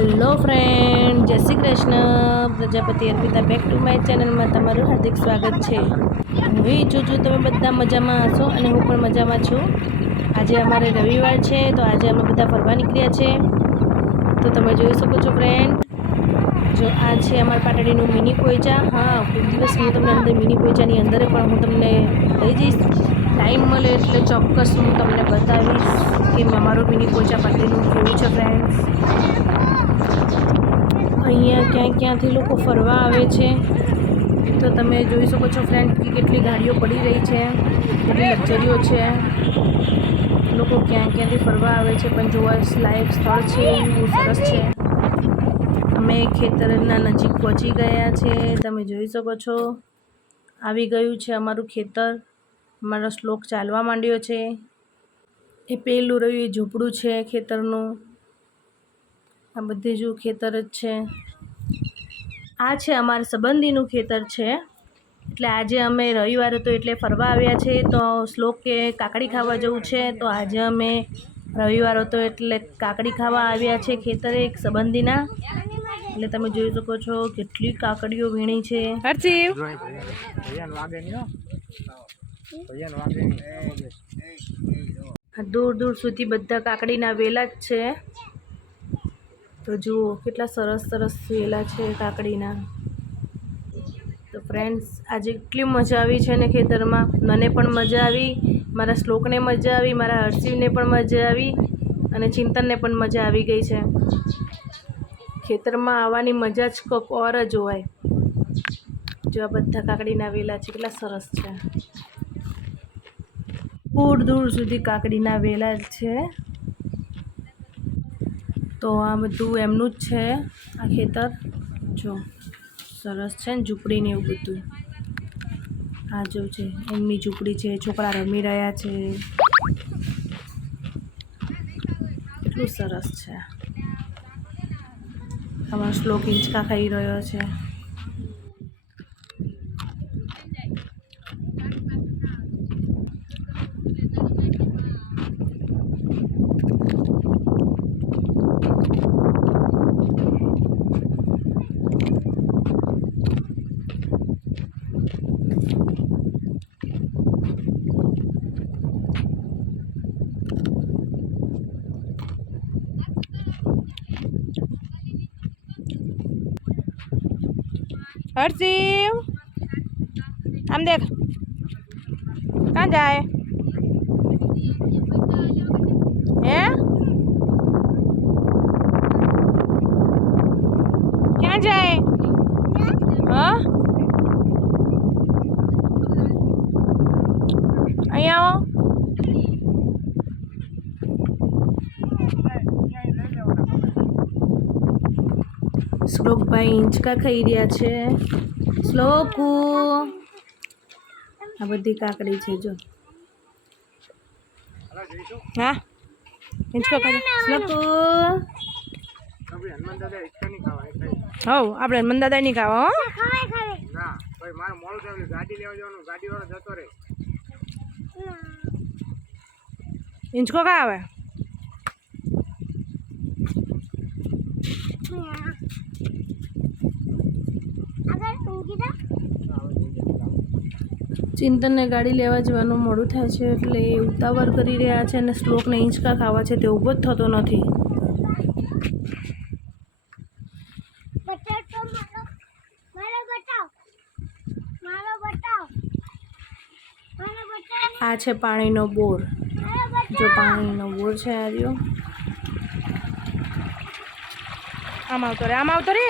Hello friend Jai Shri Krishna. Prajapati Arpita back to my ચેનલમાં તમારું હાર્દિક સ્વાગત છે. હું ઈચ્છું છું તમે બધા મજામાં હશો અને હું પણ મજામાં છું. આજે અમારે રવિવાર છે, તો આજે અમે બધા ફરવા નીકળ્યા છે. તો તમે જોઈ શકો છો ફ્રેન્ડ જો આ છે અમારા પાટડીનું મિની પોઈચા હા એક દિવસ હું તમને અંદર મિની પોઈચાની અંદર પણ હું તમને લઈ જઈશ. ટાઈમ મળે એટલે ચોક્કસ હું તમને બતાવીશ કે અમારું મિની પોઈચા પાટડીનું કેવું છે ફ્રેન્ડ્સ અહીંયા ક્યાં ક્યાંથી લોકો ફરવા આવે છે, તો તમે જોઈ શકો છો ફ્રેન્ડ કે કેટલી ગાડીઓ પડી રહી છે, કેટલી લક્ઝરીઓ છે. લોકો ક્યાં ક્યાંથી ફરવા આવે છે, પણ જોવા લાયક સ્થળ છે, બહુ સરસ છે. અમે ખેતરના નજીક પહોંચી ગયા છે, તમે જોઈ શકો છો. આવી ગયું છે અમારું ખેતર, અમારો શ્લોક ચાલવા માંડ્યો છે. એ પેલું રહ્યું એ ઝૂંપડું છે ખેતરનું. આ બધી જ ખેતર જ છે. આ છે અમારા સંબંધીનું ખેતર છે. એટલે આજે અમે રવિવાર હતો એટલે ફરવા આવ્યા છે. તો શ્લોક કે કાકડી ખાવા જવું છે. તો આજે અમે રવિવાર હતો એટલે કાકડી ખાવા આવ્યા છે ખેતરે એક સંબંધીના. એટલે તમે જોઈ શકો છો કેટલી કાકડીઓ વીણી છે. હર્ષિવ ભૈયાને વાગે નહીં હો ભૈયાને વાગે નહીં દૂર દૂર સુધી બધા કાકડીના વેલા જ છે. તો જુઓ, કેટલા સરસ સરસ વેલા છે કાકડીના. તો ફ્રેન્ડ્સ આજે એટલી મજા આવી છે ને ખેતરમાં. મને પણ મજા આવી, મારા શ્લોકને મજા આવી, મારા હર્ષિવને પણ મજા આવી અને ચિંતનને પણ મજા આવી ગઈ છે. ખેતરમાં આવવાની મજા જ કોક ઓર જ હોય. જો આ બધા કાકડીના વેલા છે, કેટલા સરસ છે. દૂર દૂર સુધી કાકડીના વેલા છે. તો આ બધું એમનું જ છે, આ ખેતર. જો, સરસ છે ને ઝૂંપડી ને એવું બધું. આ જો છે, એમની ઝૂંપડી છે, છોકરા રમી રહ્યા છે. એટલું સરસ છે. અમારો શ્લોક હિંચકા ખાઈ રહ્યો છે. હર્ષિવ આમ દેખ. કાં જાય? હે? ક્યાં જાય? હા અહીંયા આવો શ્લોકભાઈ હિંચકા ખાઈ રહ્યા છે. શ્લોકુ આ બધી કાકડી છે જો. હા? હિંચકો ખાઈ શ્લોકુ હનુમાન હવ આપણે મંદાદા નહીં ખાવા હો. હિંચકો ભાઈ મારે મોડું થાય એટલે ગાડી લેવા જવાનું ગાડી વાળો જતો રહે હિંચકો કા આવે ચિંતનને ગાડી લેવા જવાનું મોડું થાય છે એટલે એ ઉતાવળ કરી રહ્યા છે અને શ્લોકને હિંચકા ખાવા છે તે ઊભો જ થતો નથી. આ છે પાણીનો બોર. જો પાણીનો બોર છે આ રહ્યો. આમ આવતો રે આમ આવતો રે.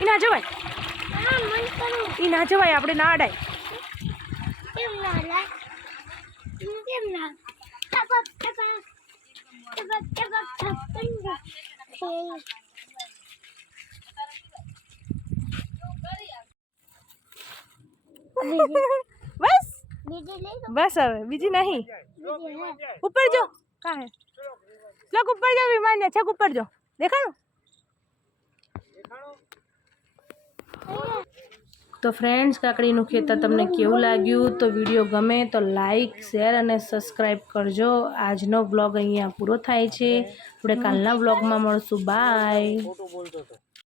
ઈ ના જવાય. ઈ ના જવાય, આપણે ના અડાય. બસ. બસ હવે, બીજી નહીં. ઉપર જો. કા હે લોક ઉપર જો વિમાન ને છક ઉપર જો દેખાણું? તો ફ્રેન્ડ્સ કાકડીનું ખેતર તમને કેવું લાગ્યું? તો વીડિયો ગમે તો લાઈક શેર અને સબસ્ક્રાઈબ કરજો. આજનો બ્લોગ અહીંયા પૂરો થાય છે. આપણે કાલના બ્લોગમાં મળશું. બાય